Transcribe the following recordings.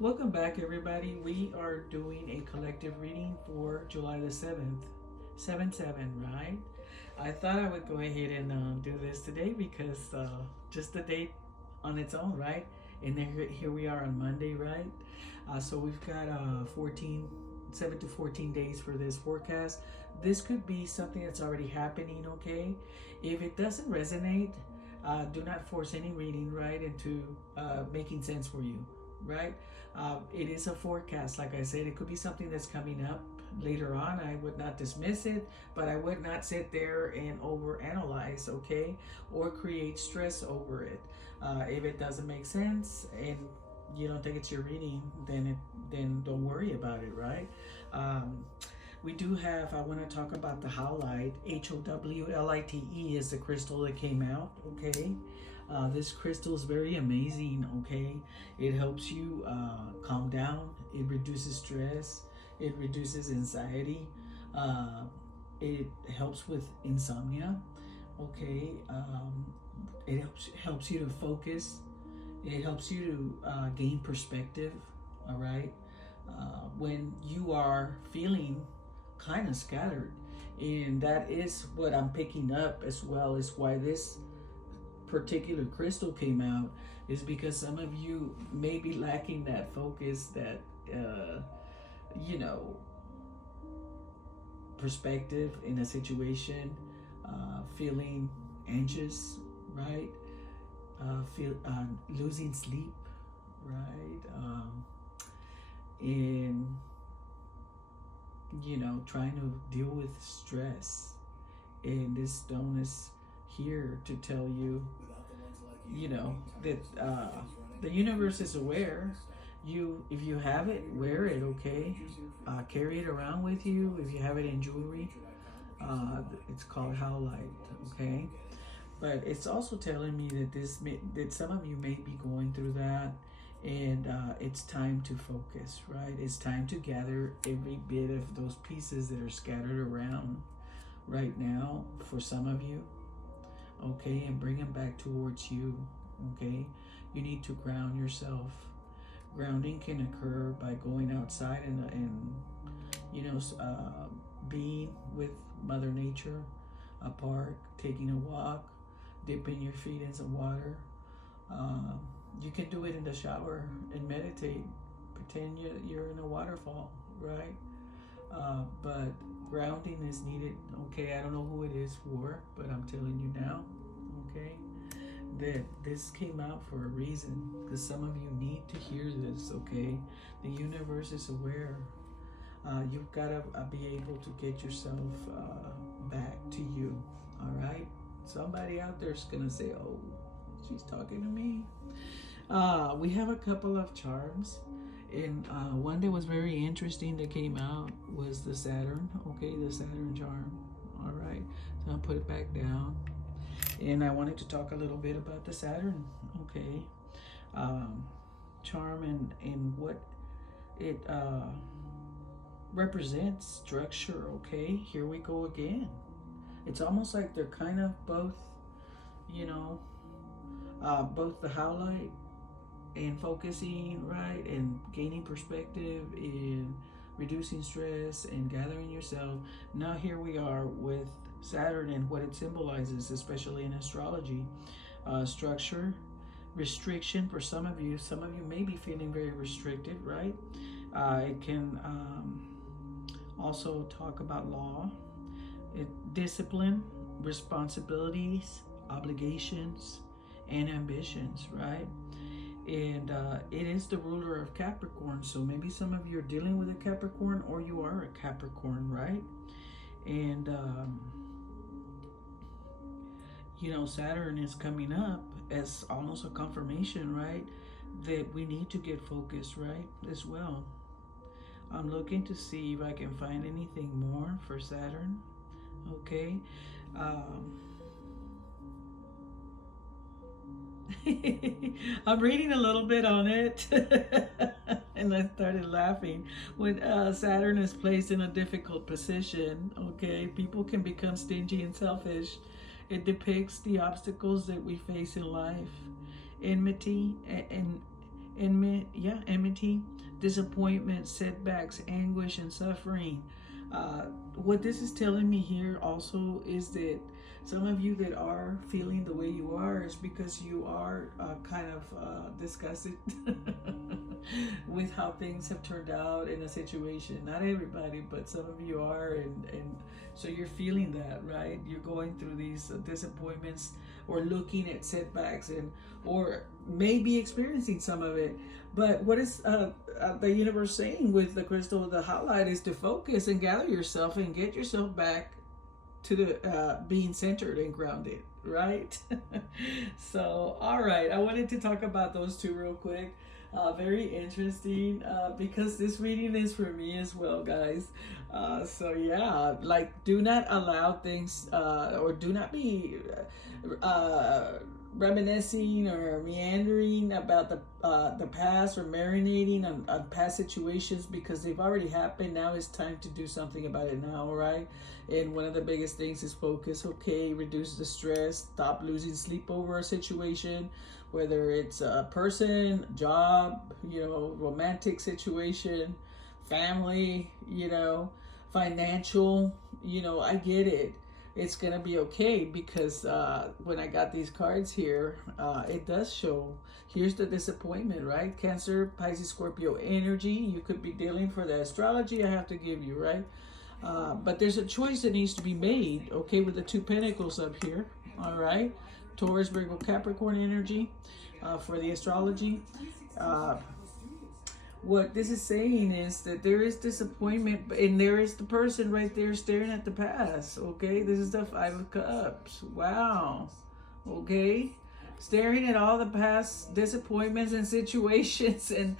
Welcome back, everybody. We are doing a collective reading for July the 7th. 7-7, right? I thought I would go ahead and do this today because just the date on its own, right? And then here we are on Monday, right? So we've got 7 to 14 days for this forecast. This could be something that's already happening, okay? If it doesn't resonate, do not force any reading, right, into making sense for you, right? It is a forecast. Like I said, it could be something that's coming up later on. I would not dismiss it, but I would not sit there and overanalyze, okay, or create stress over it. If it doesn't make sense and you don't think it's your reading, then don't worry about it, right? We do have, I want to talk about the Howlite. Howlite is the crystal that came out, okay? This crystal is very amazing, okay? It helps you calm down. It reduces stress. It reduces anxiety. It helps with insomnia, okay? It helps you to focus. It helps you to gain perspective, all right? When you are feeling kind of scattered, and that is what I'm picking up as well, is why this particular crystal came out, is because some of you may be lacking that focus, that you know, perspective in a situation, feeling anxious, right? Losing sleep, right? And trying to deal with stress. And this stone is here to tell you, that the universe is aware. If you have it, wear it, okay? Carry it around with you. If you have it in jewelry, it's called Howlite, okay? But it's also telling me that some of you may be going through that, and it's time to focus, right? It's time to gather every bit of those pieces that are scattered around right now for some of you, okay, and bring them back towards you, okay? You need to ground yourself. Grounding can occur by going outside and being with Mother Nature, a park, taking a walk, dipping your feet in some water. You can do it in the shower and meditate. Pretend you're in a waterfall, right? But grounding is needed, okay? I don't know who it is for, but I'm telling you now, okay, that this came out for a reason, because some of you need to hear this, okay? The universe is aware. You've got to be able to get yourself back to you, all right? Somebody out there is going to say, oh, she's talking to me. We have a couple of charms, and one that was very interesting that came out was the Saturn, okay, the Saturn charm, all right? So I'll put it back down, and I wanted to talk a little bit about the Saturn, okay, charm and what it represents, structure, okay? Here we go again. It's almost like they're kind of both, both the Howlite and focusing, right, and gaining perspective and reducing stress and gathering yourself. Now here we are with Saturn and what it symbolizes, especially in astrology. Structure, restriction for some of you. Some of you may be feeling very restricted, right? It can also talk about law, discipline, responsibilities, obligations, and ambitions, right? And it is the ruler of Capricorn. So maybe some of you are dealing with a Capricorn, or you are a Capricorn, right? And Saturn is coming up as almost a confirmation, right, that we need to get focused, right, as well. I'm looking to see if I can find anything more for Saturn, okay? I'm reading a little bit on it and I started laughing. When Saturn is placed in a difficult position, okay, people can become stingy and selfish. It depicts the obstacles that we face in life, enmity and enmity, disappointment, setbacks, anguish, and suffering. What this is telling me here also is that some of you that are feeling the way you are is because you are kind of disgusted with how things have turned out in a situation. Not everybody, but some of you are, and so you're feeling that, right? You're going through these disappointments or looking at setbacks and or maybe experiencing some of it. But what is the universe saying with the crystal, the highlight, is to focus and gather yourself and get yourself back to the being centered and grounded, right? So, all right, I wanted to talk about those two real quick. Very interesting because this reading is for me as well, guys. So yeah, like, do not allow things or do not be reminiscing or meandering about the past or marinating on past situations because they've already happened. Now it's time to do something about it now, right? And one of the biggest things is focus. Okay, reduce the stress, stop losing sleep over a situation, whether it's a person, job, romantic situation, family, financial. I get it. It's gonna be okay because when I got these cards here, it does show. Here's the disappointment, right? Cancer, Pisces, Scorpio energy. You could be dealing for the astrology I have to give you, right? But there's a choice that needs to be made, okay, with the two pentacles up here, all right? Taurus, Virgo, Capricorn energy for the astrology. What this is saying is that there is disappointment, and there is the person right there staring at the past, okay? This is the Five of Cups. Wow. Okay? Staring at all the past disappointments and situations and,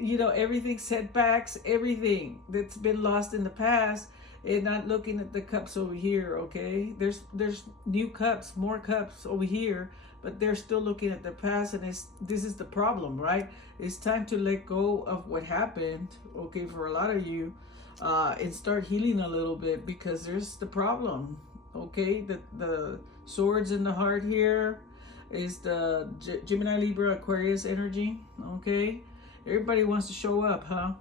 everything, setbacks, everything that's been lost in the past, and not looking at the cups over here, okay? There's new cups, more cups over here, but they're still looking at the past, and this is the problem, right? It's time to let go of what happened, okay, for a lot of you, and start healing a little bit, because there's the problem, okay? The swords in the heart here is the Gemini, Libra, Aquarius energy, okay? Everybody wants to show up, huh?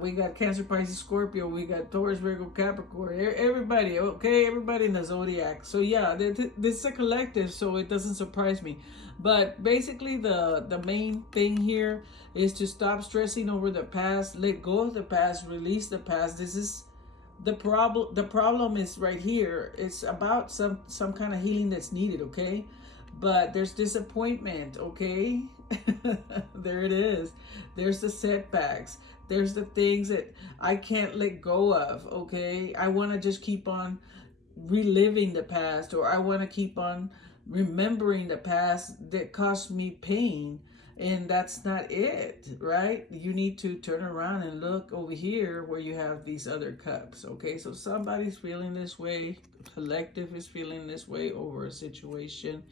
We got Cancer, Pisces, Scorpio. We got Taurus, Virgo, Capricorn. Everybody, okay? Everybody in the zodiac. So yeah, this is a collective, so it doesn't surprise me. But basically, the main thing here is to stop stressing over the past, let go of the past, release the past. This is the problem. The problem is right here. It's about some kind of healing that's needed, okay? But there's disappointment, okay? There it is. There's the setbacks. There's the things that I can't let go of, okay? I want to just keep on reliving the past, or I want to keep on remembering the past that caused me pain, and that's not it, right? You need to turn around and look over here where you have these other cups, okay? So somebody's feeling this way, collective is feeling this way over a situation,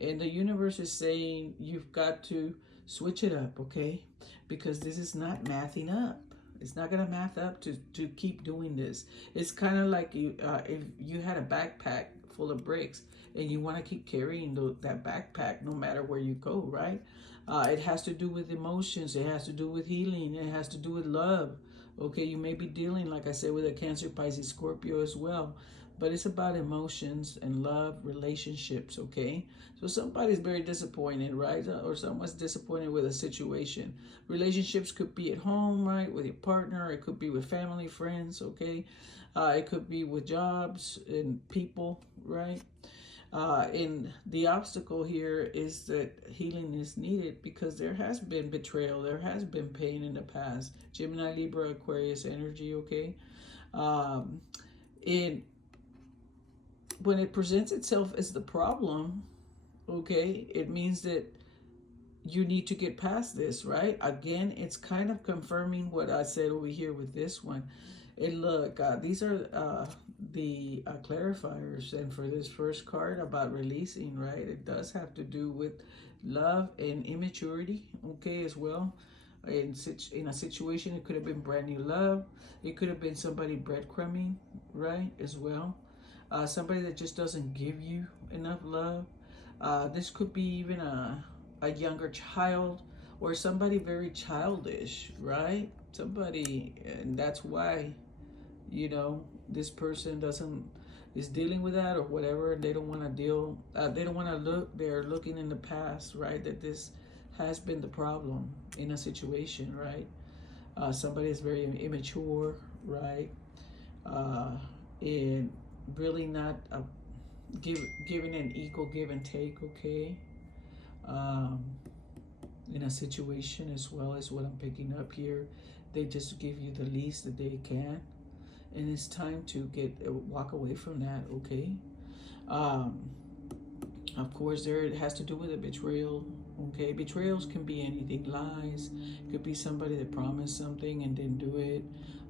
and the universe is saying you've got to switch it up, okay? Because this is not mathing up. It's not going to math up to keep doing this. It's kind of like if you had a backpack full of bricks and you want to keep carrying that backpack no matter where you go, right? It has to do with emotions. It has to do with healing. It has to do with love. Okay, you may be dealing, like I said, with a Cancer, Pisces, Scorpio as well. But it's about emotions and love, relationships, okay? So somebody's very disappointed, right? Or someone's disappointed with a situation. Relationships could be at home, right? With your partner. It could be with family, friends, okay? It could be with jobs and people, right? And the obstacle here is that healing is needed because there has been betrayal. There has been pain in the past. Gemini, Libra, Aquarius energy, okay? And when it presents itself as the problem, okay, it means that you need to get past this, right? Again, it's kind of confirming what I said over here with this one. And look, these are the clarifiers. And for this first card about releasing, right, it does have to do with love and immaturity, okay, as well. In a situation, it could have been brand new love. It could have been somebody breadcrumbing, right, as well. Somebody that just doesn't give you enough love. This could be even a younger child or somebody very childish, right? Somebody, and that's why, this person doesn't is dealing with that or whatever. They don't want to deal. They don't want to look. They're looking in the past, right? That this has been the problem in a situation, right? Somebody is very immature, right? And really not giving an equal give and take, okay? Um, in a situation as well as what I'm picking up here, they just give you the least that they can, and it's time to walk away from that, okay? Of course, it has to do with a betrayal. Okay, betrayals can be anything. Lies, could be somebody that promised something and didn't do it,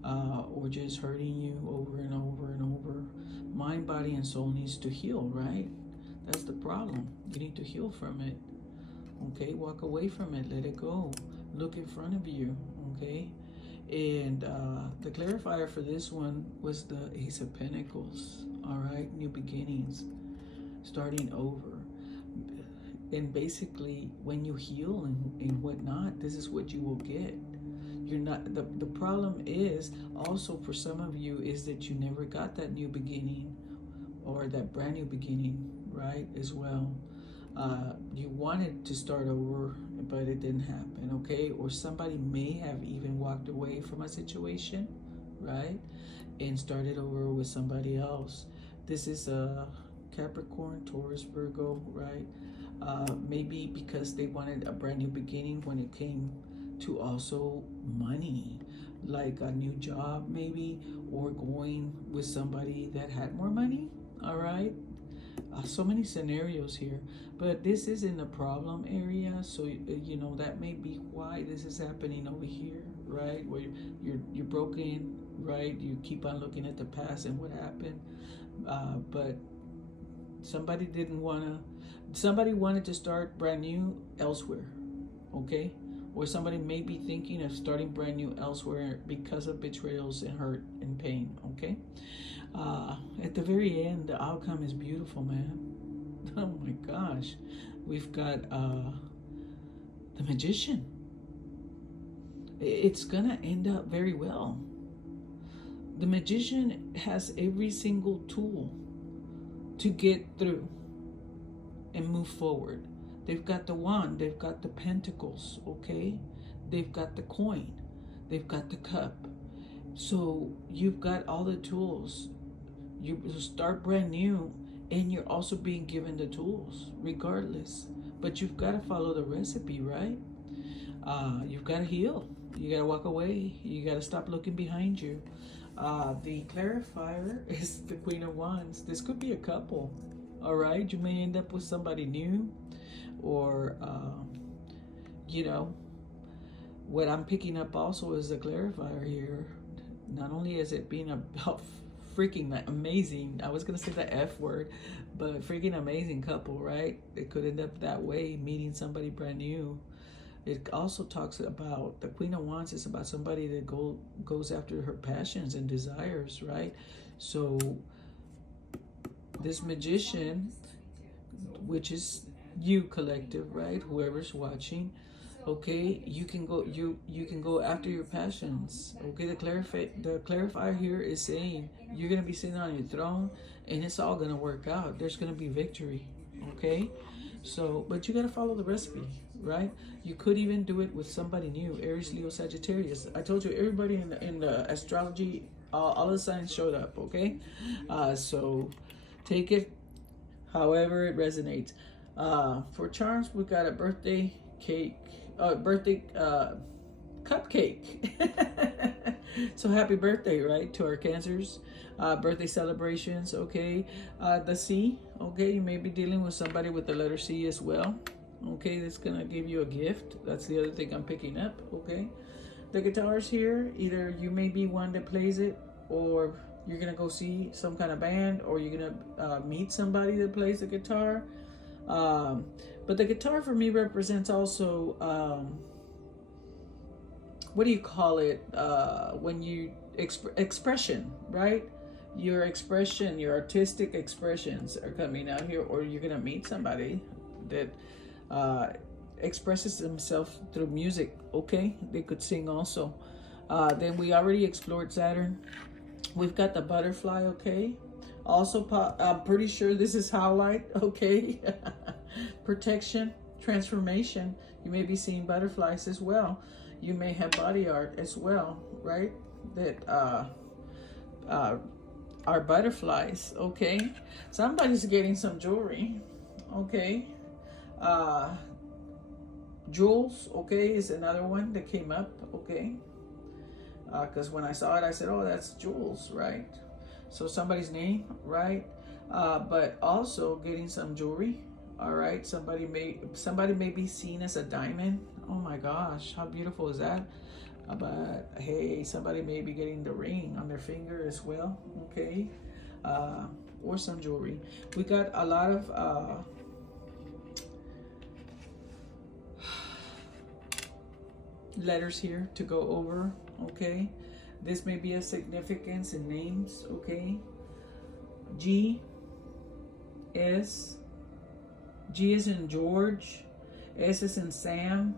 or just hurting you over and over and over. Mind, body, and soul needs to heal, right? That's the problem. You need to heal from it. Okay, walk away from it. Let it go. Look in front of you. Okay, and the clarifier for this one was the Ace of Pentacles. All right, new beginnings, starting over. And basically, when you heal and whatnot, this is what you will get. You're not the problem is also for some of you is that you never got that new beginning or that brand new beginning, right? As well, you wanted to start over, but it didn't happen. Okay, or somebody may have even walked away from a situation, right, and started over with somebody else. This is a Capricorn, Taurus, Virgo, right? Maybe because they wanted a brand new beginning when it came to also money, like a new job maybe, or going with somebody that had more money. All right, so many scenarios here, but this is in the problem area, so that may be why this is happening over here, right? Where you're broken, right? You keep on looking at the past and what happened, but somebody wanted to start brand new elsewhere, okay? Or somebody may be thinking of starting brand new elsewhere because of betrayals and hurt and pain, okay? At the very end, the outcome is beautiful, man. Oh my gosh. We've got the Magician. It's gonna end up very well. The Magician has every single tool to get through and move forward. They've got the wand, they've got the pentacles, okay? They've got the coin, they've got the cup. So you've got all the tools. You start brand new, and you're also being given the tools regardless. But you've got to follow the recipe, right? You've got to heal. You got to walk away. You got to stop looking behind you. The clarifier is the Queen of Wands. This could be a couple, all right? You may end up with somebody new, or, what I'm picking up also is the clarifier here. Not only is it being about freaking amazing, I was going to say the F word, but freaking amazing couple, right? It could end up that way, meeting somebody brand new. It also talks about the Queen of Wands is about somebody that goes after her passions and desires, right? So this Magician, which is you collective, right? Whoever's watching, okay, you can go after your passions. Okay, the clarifier here is saying you're gonna be sitting on your throne, and it's all gonna work out. There's gonna be victory. Okay, so but you gotta follow the recipe, right? You could even do it with somebody new, Aries, Leo, Sagittarius. I told you everybody in the astrology, all the signs showed up. Okay, so take it however it resonates. For charms, we got a birthday cake. Birthday cupcake. So happy birthday, right, to our Cancers. Birthday celebrations, okay. The C, okay, you may be dealing with somebody with the letter C as well. Okay, that's gonna give you a gift. That's the other thing I'm picking up, okay. The guitars here, either you may be one that plays it, or you're gonna go see some kind of band, or you're gonna meet somebody that plays the guitar. But the guitar for me represents also, what do you call it? When you expression, right? Your expression, your artistic expressions are coming out here, or you're gonna meet somebody that expresses themselves through music. Okay, they could sing also. Then we already explored Saturn. We've got the butterfly. Okay, also I'm pretty sure this is Howlite. Okay, protection, transformation. You may be seeing butterflies as well. You may have body art as well, right? That are butterflies. Okay, somebody's getting some jewelry. Okay, jewels. Okay, is another one that came up. Okay, because when I saw it, I said, "Oh, that's jewels," right? So somebody's name, right? But also getting some jewelry. All right, somebody may be seen as a diamond. Oh my gosh, how beautiful is that? But hey, somebody may be getting the ring on their finger as well. Okay, or some jewelry. We got a lot of letters here to go over. Okay, this may be a significance in names. Okay, G, S. G is in George, S is in Sam,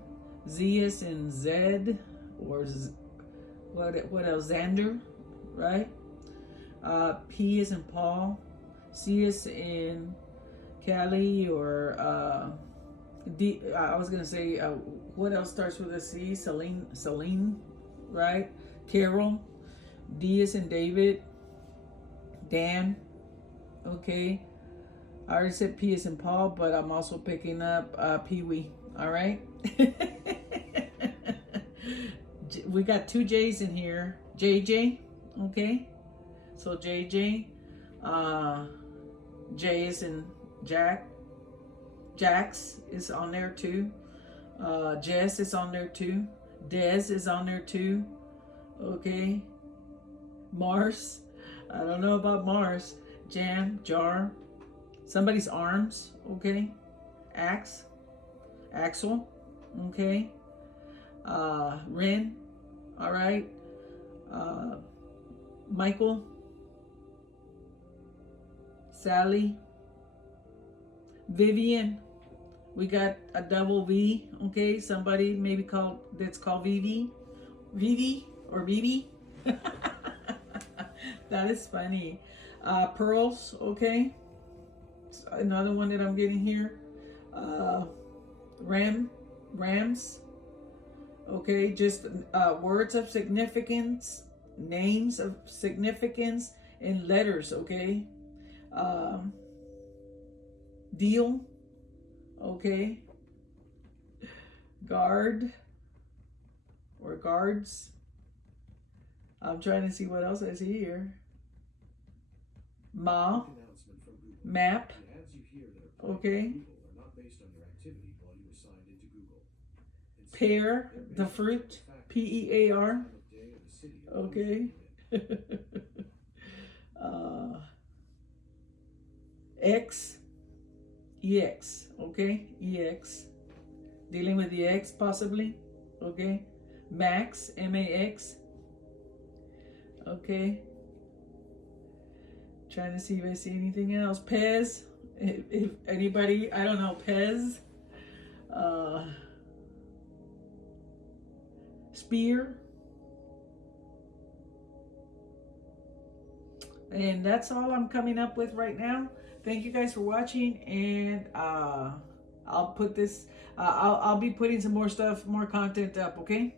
Z is in Zed, or what else? Xander, right? P is in Paul, C is in Callie, or D. I was gonna say what else starts with a C? Celine, right? Carol. D is in David, Dan. Okay. I already said P is in Paul, but I'm also picking up Pee-wee. All right. We got two J's in here. JJ. Okay. So JJ. J is in Jack. Jax is on there too. Jess is on there too. Des is on there too. Okay. Mars. I don't know about Mars. Jam. Jar. Somebody's arms, okay. Axe, Axel, okay. Ren, all right. Michael, Sally, Vivian. We got a double V, okay. Somebody maybe that's called Vivi, or Vivi. That is funny. Pearls, okay. Another one that I'm getting here. Rams. Okay, just words of significance, names of significance, and letters. Okay. Deal. Okay. Guard or guards. I'm trying to see what else I see here. Map. Okay. Pear, the fruit. Pear. Okay. X. EX. Okay. EX. Dealing with the X possibly. Okay. Max. MAX. Okay. Trying to see if I see anything else. Pez. If anybody, I don't know, Pez. Spear. And that's all I'm coming up with right now. Thank you guys for watching, and I'll put this, I'll be putting some more stuff, more content up, okay?